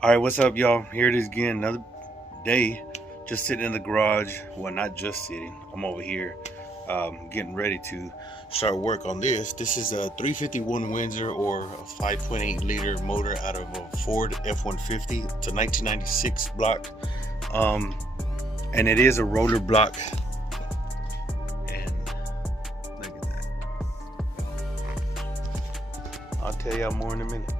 All right, what's up, y'all? Here it is again, another day. Just sitting in the garage. Well, not just sitting. I'm over here, getting ready to start work on this. This is a 351 Windsor or a 5.8 liter motor out of a Ford F-150. It's a 1996 block, and it is a roller block. And look at that. I'll tell y'all more in a minute.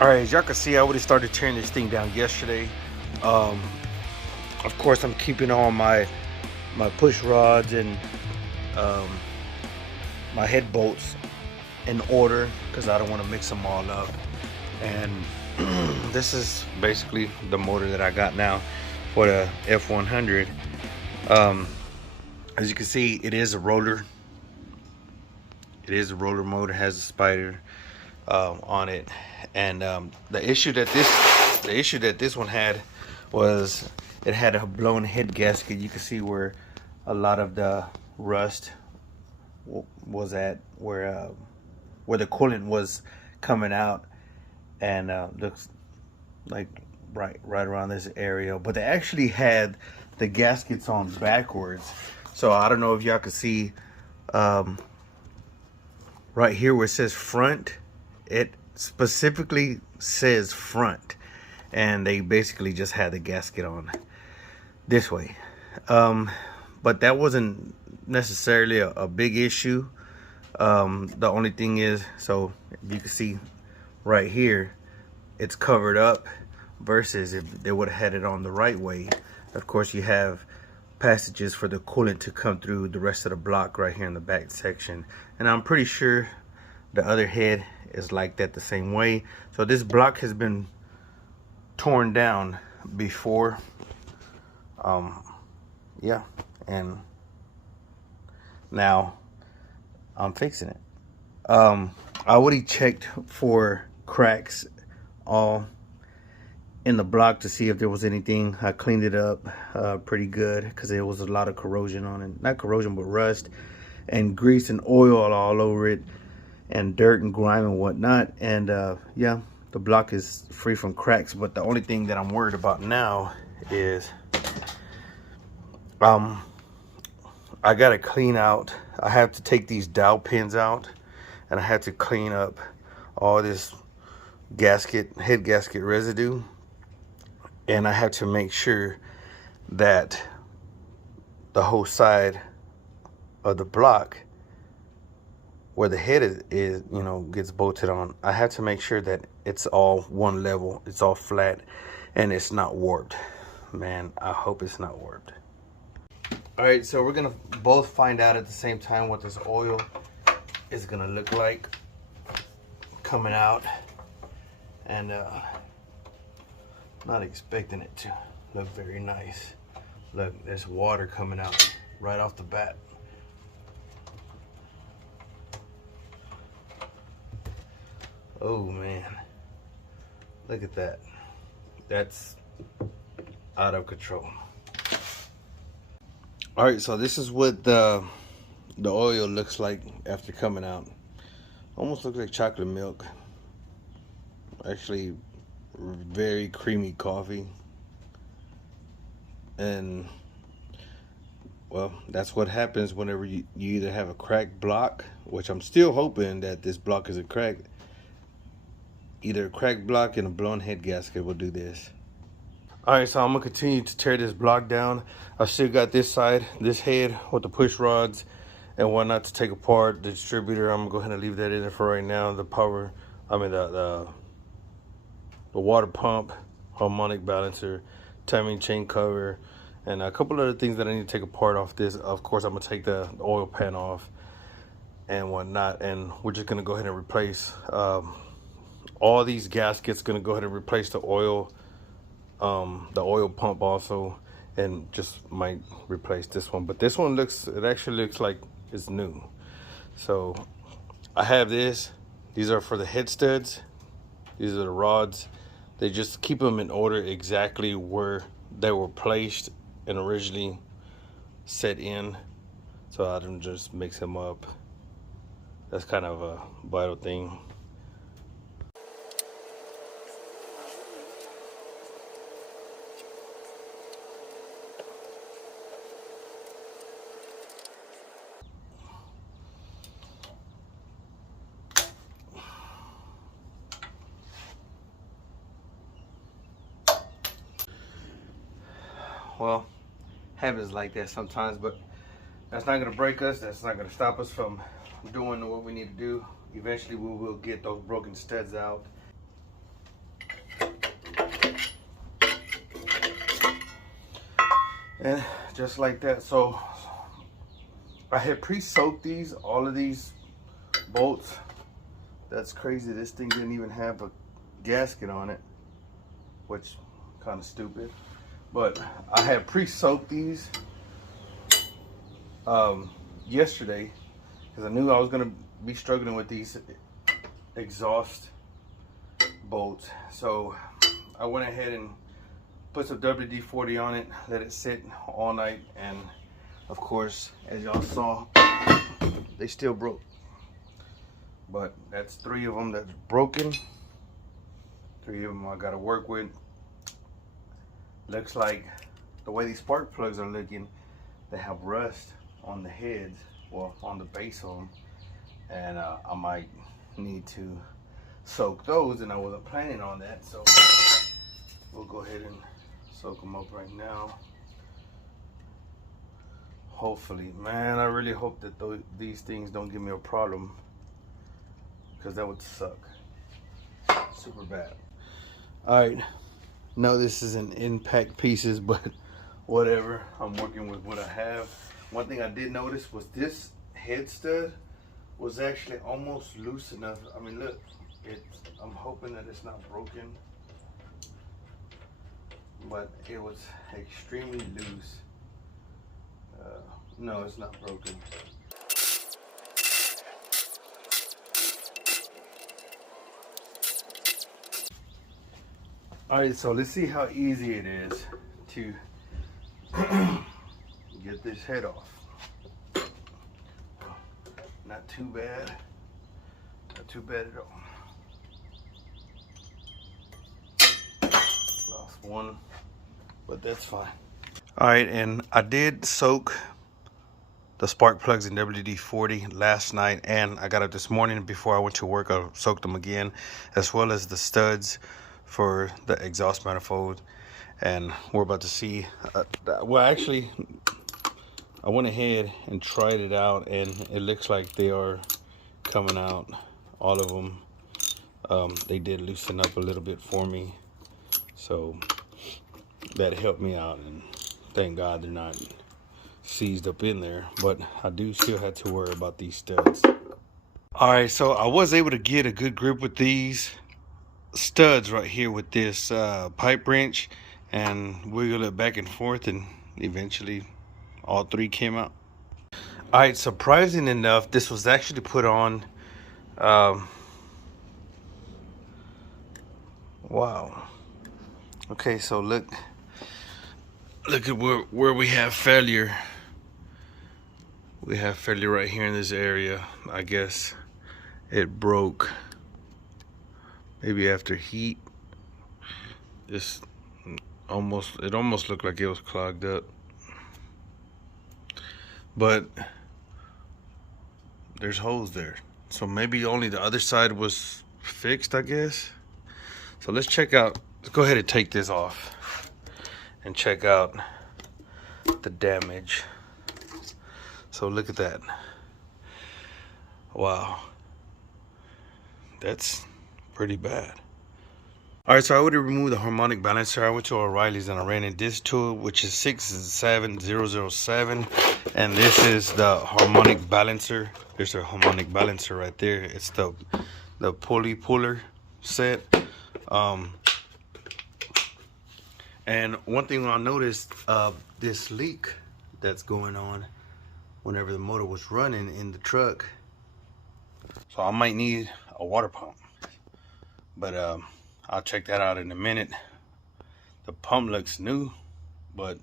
All right, as y'all can see, I already started tearing this thing down yesterday. Of course, I'm keeping all my push rods and my head bolts in order because I don't want to mix them all up. And this is basically the motor that I got now for the F100. As you can see, it is a roller. It is a roller motor. Has a spider on it, and the issue that this one had was it had a blown head gasket. You can see where a lot of the rust was at, where the coolant was coming out, and looks like right around this area. But they actually had the gaskets on backwards, so I don't know if y'all could see right here where it says front. It specifically says front, and they basically just had the gasket on this way. But that wasn't necessarily a big issue. The only thing is, so you can see right here, it's covered up, versus if they would have had it on the right way. Of course, you have passages for the coolant to come through the rest of the block right here in the back section, and I'm pretty sure the other head is like that the same way. So this block has been torn down before. Yeah, and now I'm fixing it. I already checked for cracks all in the block to see if there was anything. I cleaned it up pretty good because there was a lot of corrosion on it. Not corrosion, but rust and grease and oil all over it, and dirt and grime and whatnot. And yeah, the block is free from cracks. But the only thing that I'm worried about now is I gotta clean out. I have to take these dowel pins out, and I have to clean up all this head gasket residue, and I have to make sure that the whole side of the block where the head is gets bolted on, I have to make sure that it's all one level, it's all flat, and it's not warped. Man, I hope it's not warped. All right, so we're gonna both find out at the same time what this oil is gonna look like coming out, and not expecting it to look very nice. Look, there's water coming out right off the bat. Oh man, look at that. That's out of control. All right, so this is what the oil looks like after coming out. Almost looks like chocolate milk. Actually, very creamy coffee. And well, that's what happens whenever you either have a cracked block, which I'm still hoping that this block isn't cracked. Either a cracked block and a blown head gasket will do this. All right, so I'm gonna continue to tear this block down. I still got this side, this head with the push rods and whatnot to take apart. The distributor, I'm gonna go ahead and leave that in there for right now. The power, the water pump, harmonic balancer, timing chain cover, and a couple other things that I need to take apart off this. Of course, I'm gonna take the oil pan off and whatnot, and we're just gonna go ahead and replace all these gaskets. Gonna go ahead and replace the oil pump also, and just might replace this one. But this one actually looks like it's new. So I have this. These are for the head studs. These are the rods. They just keep them in order exactly where they were placed and originally set in, so I don't just mix them up. That's kind of a vital thing. Well, habits like that sometimes, but that's not going to break us. That's not going to stop us from doing what we need to do. Eventually we will get those broken studs out. And just like that. So I had pre-soaked these, all of these bolts. That's crazy. This thing didn't even have a gasket on it, which kind of stupid. But I had pre-soaked these yesterday because I knew I was gonna be struggling with these exhaust bolts. So I went ahead and put some WD-40 on it, let it sit all night, and of course, as y'all saw, they still broke. But that's 3 of them that's broken. 3 of them I gotta work with. Looks like the way these spark plugs are looking, they have rust on the heads, well, on the base of them, and I might need to soak those, and I wasn't planning on that, so we'll go ahead and soak them up right now. Hopefully, man, I really hope that these things don't give me a problem, because that would suck super bad. All right, no, this isn't impact pieces, but whatever, I'm working with what I have. One thing I did notice was this head stud was actually almost loose enough. I mean, look, I'm hoping that it's not broken, but it was extremely loose. No, it's not broken. All right, so let's see how easy it is to get this head off. Not too bad. Not too bad at all. Lost one, but that's fine. All right, and I did soak the spark plugs in WD-40 last night, and I got up this morning before I went to work. I soaked them again, as well as the studs for the exhaust manifold. And we're about to see, well, actually, I went ahead and tried it out, and it looks like they are coming out, all of them. They did loosen up a little bit for me, so that helped me out, and thank God they're not seized up in there, but I do still have to worry about these studs. All right, so I was able to get a good grip with these studs right here with this pipe wrench and wiggle it back and forth, and eventually all 3 came out. All right, surprising enough, this was actually put on wow. Okay, so look at where we have failure. We have failure right here in this area. I guess it broke maybe after heat. It almost looked like it was clogged up, but there's holes there, so maybe only the other side was fixed, I guess. So let's go ahead and take this off and check out the damage. So look at that. Wow, that's pretty bad. All right, so I would remove the harmonic balancer. I went to O'Reilly's and I ran in this tool, which is 67007, and this is the harmonic balancer. There's a harmonic balancer right there. It's the pulley puller set. And one thing I noticed, this leak that's going on whenever the motor was running in the truck, So I might need a water pump, but I'll check that out in a minute. The pump looks new, but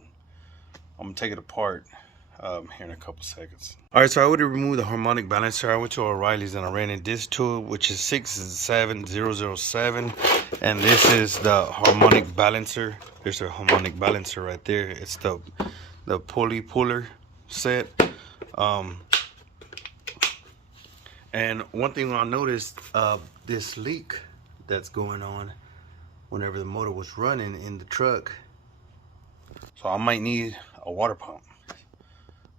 I'm gonna take it apart here in a couple seconds. All right, so I would remove the harmonic balancer. I went to O'Reilly's and I ran in this tool, which is 67007, and this is the harmonic balancer. There's a harmonic balancer right there. It's the pulley puller set. And one thing I noticed, this leak that's going on whenever the motor was running in the truck. So I might need a water pump,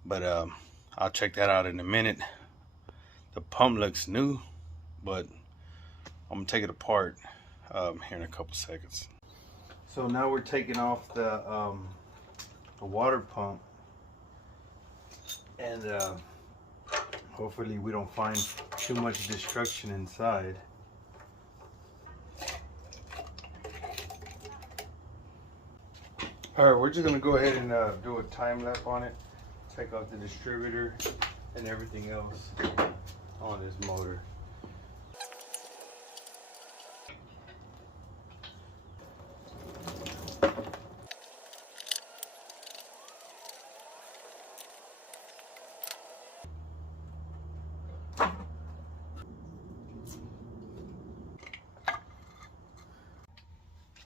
but I'll check that out in a minute. The pump looks new, but I'm gonna take it apart here in a couple seconds. So now we're taking off the water pump, and hopefully we don't find too much destruction inside. All right, we're just gonna go ahead and do a time lapse on it. Take out the distributor and everything else on this motor.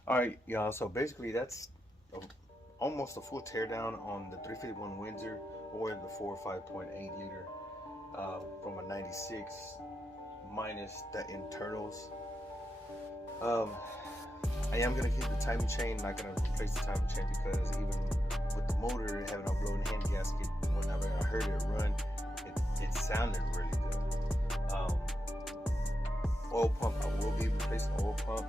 All right, y'all, so basically that's almost a full teardown on the 351 Windsor or the 5.8 liter from a 96 minus the internals. I am gonna keep the timing chain, not gonna replace the timing chain, because even with the motor having a blown hand gasket, whenever I heard it run, it sounded really good. Oil pump, I will be replacing the oil pump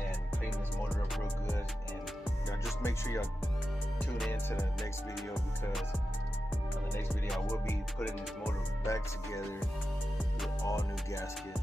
and clean this motor up real good. And y'all just make sure y'all tune in to the next video, because on the next video I will be putting this motor back together with all new gasket